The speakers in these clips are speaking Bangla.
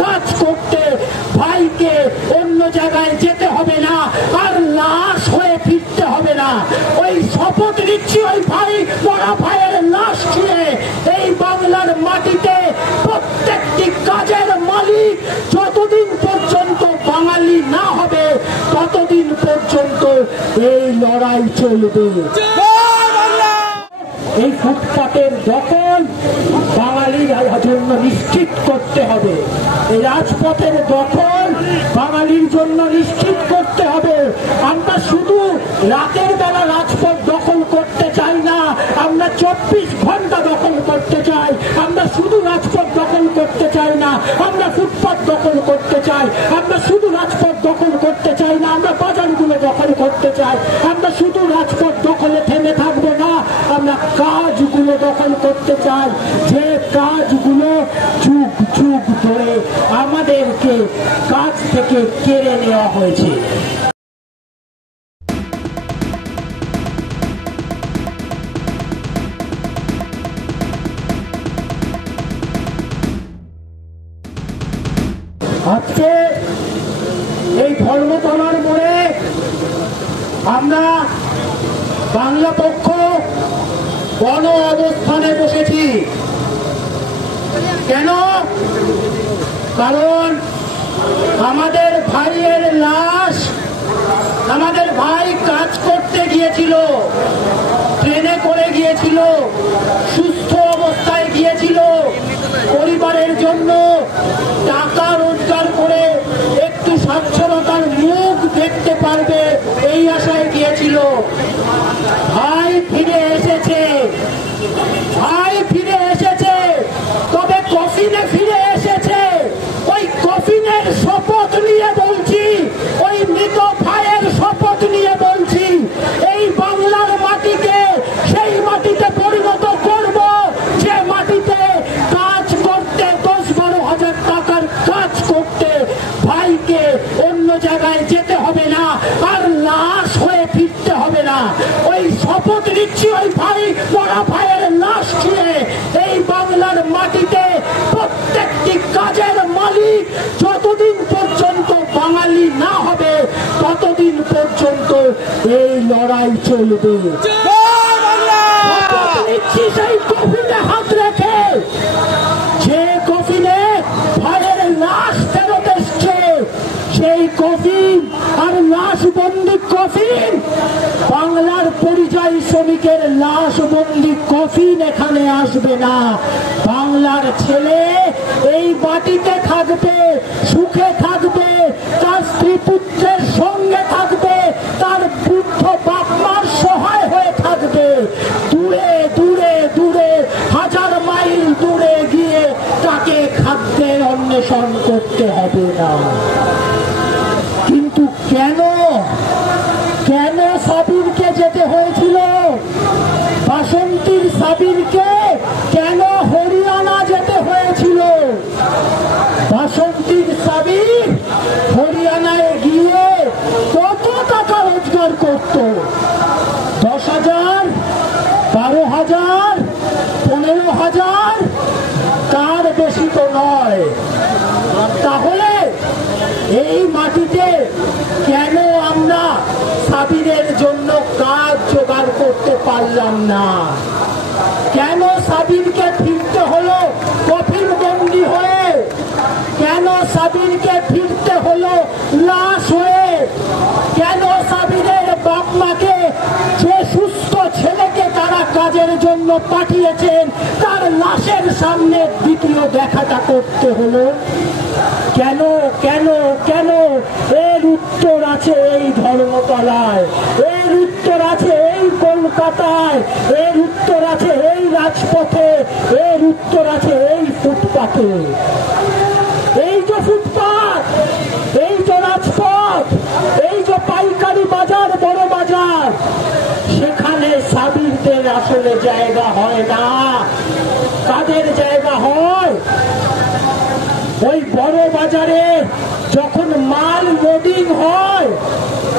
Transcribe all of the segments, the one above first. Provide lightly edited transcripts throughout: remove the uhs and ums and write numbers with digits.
কাজ করতে ভাইকে অন্য জায়গায় যেতে হবে না, আর লাশ হয়ে ফিরতে হবে না। ওই শপথ নিচ্ছি, ওই ভাই মরা ভাইয়ের লাশ ছুঁয়ে এই বাংলার মাটিতে প্রত্যেকটি কাজের মালিক যতদিন পর্যন্ত বাঙালি না হবে ততদিন পর্যন্ত এই লড়াই চলবে। এই ফুটপাতের দখল বাঙালির জন্য নিশ্চিত করতে হবে, এই রাজপথের দখল বাঙালির জন্য নিশ্চিত করতে হবে। আমরা শুধু রাতের বেলা রাজপথ দখল করতে চাই না, আমরা 24 ঘন্টা দখল করতে চাই। আমরা শুধু রাজপথ দখল করতে চাই না, আমরা ফুটপাত দখল করতে চাই। আমরা শুধু রাজপথ দখল করতে চাই না, আমরা বাজারগুলো দখল করতে চাই। আমরা শুধু রাজপথ দখলে থেমে থাকবো না, আমরা কাজগুলো দখল করতে চাই, যে কাজগুলো যুগ যুগ ধরে আমাদেরকে কাজ থেকে কেড়ে নেওয়া হয়েছে। আজকে এই ধর্মতলার মোড়ে আমরা বাংলা পক্ষ গণ অবস্থানে বসেছি। কেন? কারণ আমাদের ভাইয়ের লাশ, আমাদের ভাই কাজ করতে গিয়েছিল, ট্রেনে করে গিয়েছিল, সুস্থ অবস্থায় গিয়েছিল, পরিবারের জন্য টাকা রোজগার করে একটু স্বচ্ছলতার মুখ দেখতে পারবে এই আশায় গিয়েছিল। ভাই ফিরে এসেছে, ভাই ফিরে এসেছে, তবে কফিনে ফিরে এসেছে। ওই কফিনের শপথ নিয়ে বলছি, ওই মৃত ভাইয়ের শপথ নিয়ে বলছি, এই বাংলার মাটিকে সেই মাটিতে পরিণত করব যে মাটিতে কাজ করতে 10-12 হাজার টাকার কাজ করতে ভাইকে অন্য জায়গায় যেতে হবে না, আর লাশ হয়ে ফিরতে হবে না। ওই শপথ নিচ্ছি, ওই ভাই মরা ভাইয়ের লাশ ছুঁয়ে এই বাংলার মাটিতে প্রত্যেকটি কাজের মালিক যতদিন পর্যন্ত বাঙালি না হবে ততদিন পর্যন্ত এই লড়াই চলবে। সেই কফিনে হাত রেখে, যে কফিনে ভাইয়ের লাশ ফেরত এসছে, সেই কফিন আর লাশ বন্দি কফিন, বাংলার পরিযায়ী শ্রমিকের লাশ বন্দি কফিন এখানে আসবে না। বাংলার ছেলে এই মাটিতে থাকবে, সুখে থাকবে, তার স্ত্রী পুত্রের সঙ্গে থাকবে, তার বৃদ্ধ বাপ মার সহায় হয়ে থাকবে। দূরে দূরে দূরে, 1000 মাইল দূরে গিয়ে তাকে খাদ্যের অন্বেষণ করতে হবে না। কিন্তু কেন কেন সাবিরকে যেতে হয়েছিল? বাসন্তীর সাবিরকে কেন হরিয়ানা যেতে হয়েছিল? বাসন্তীর সাবির হরিয়ানায় গিয়ে কত টাকা রোজগার করত? 10,000, 12,000, 15,000, তার বেশি তো নয়। তাহলে এই মাটিতে কেন আমরা সাবিরের জন্য কাজ জোগাড় করতে পারলাম না? কেন সাবিরকে ফিরতে হলো কফিন বন্দী হয়ে? কেন সাবিরকে ফিরতে হলো লাশ হয়ে? কেন সাবিরের বাপ মাকে, যে সুস্থ ছেলেকে তারা কাজের জন্য পাঠিয়েছেন, তার লাশের সামনে দ্বিতীয় দেখাটা করতে হলো? কেন কেন কেন? এর উত্তর আছে এই ধর্মতলায়, এর উত্তর আছে এই কলকাতায়, এর উত্তর আছে এই রাজপথে, এর উত্তর আছে এই ফুটপাথে। এই যে ফুটপাথ, এই যে রাজপথ, এই যে পাইকারি বাজার, বড় বাজার, সেখানে সাবিরদের আসলে জায়গা হয় না। কাদের জায়গা হয়? ওই বড় বাজারে যখন মাল লোডিং হয়,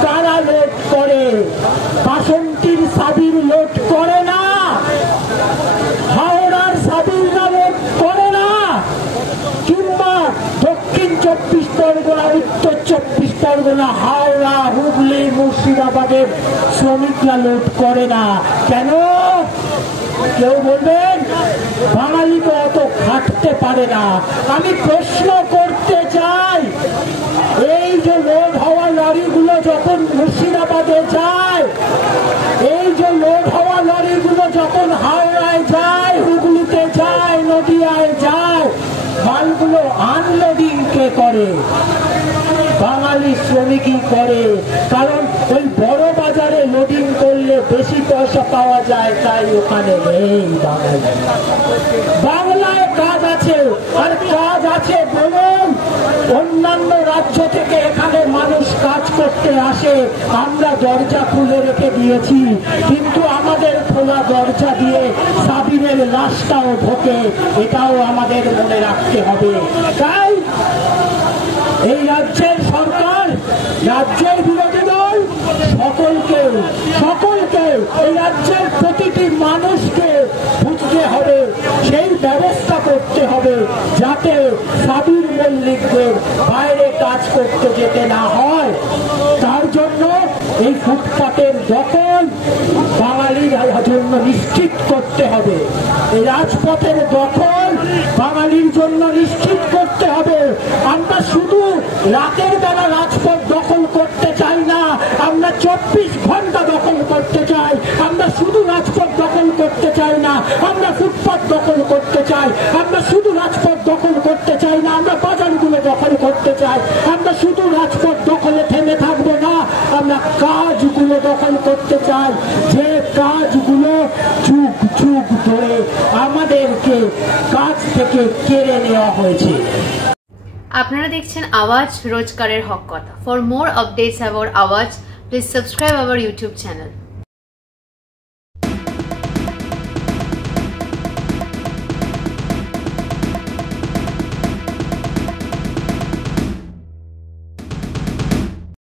কারা লোড করে? বাসন্তীর সাবির লোড করে না, হাওড়ার সাবিররা লোড করে না, কিংবা দক্ষিণ চব্বিশ পরগনা, উত্তর চব্বিশ পরগনা, হাওড়া, হুগলি, মুর্শিদাবাদের শ্রমিকরা লুট করে না কেন? কেউ বলবেন বাঙালি তো অত খাটতে পারে না। আমি প্রশ্ন করতে চাই, এই যে লোড হওয়া লরিগুলো যখন মুর্শিদাবাদে যায়, এই যে লোড হওয়া লরিগুলো যখন হাওড়ায় যায়, হুগলিতে যায়, নদিয়ায় যায়, মালগুলো আনলোডিং কে করে? বাঙালি শ্রমিকই করে। কারণ ওই বড় বাজারে লোডিং করলে বেশি পয়সা পাওয়া যায়, তাই ওখানে নেই বাঙালি। বাংলায় কাজ আছে, আর কাজ আছে বলুন। অন্যান্য রাজ্য থেকে এখানে মানুষ কাজ করতে আসে, আমরা দরজা খুলে রেখে দিয়েছি, কিন্তু আমাদের খোলা দরজা দিয়ে সাবিরের লাশটাও ঢোকে, এটাও আমাদের মনে রাখতে হবে। তাই এই রাজ্যের সরকার, রাজ্যের বিরোধী দল সকলকে এই রাজ্যের প্রতিটি মানুষকে বুঝতে হবে, সেই ব্যবস্থা করতে হবে যাতে সাবির মল্লিকদের বাইরে কাজ করতে যেতে না হয়। তার জন্য এই ফুটপাতের দখল বাঙালির জন্য নিশ্চিত করতে হবে, এই রাজপথের দখল বাঙালির জন্য নিশ্চিত করতে হবে। আমরা শুধু রাতের বেলা রাজপথ দখল করতে চাই না, আমরা 24 ঘন্টা দখল করতে চাই। আমরা শুধু রাজপথ দখল করতে চাই না, আমরা ফুটপাত দখল করতে চাই। আমরা শুধু রাজপথ দখল করতে চাই না, আমরা বাজারগুলো দখল করতে চাই। আমরা শুধু রাজপথ দখলে থেমে থাকবো না, আমরা কাজগুলো দখল করতে চাই, যে কাজগুলো যুগ যুগ ধরে আমাদেরকে কাজ থেকে কেড়ে নেওয়া হয়েছে। আপনারা দেখছেন আওয়াজ, রোজকারের হক কথা। ফর মোর আপডেটস অ্যাবাউট আওয়াজ, please subscribe our YouTube channel.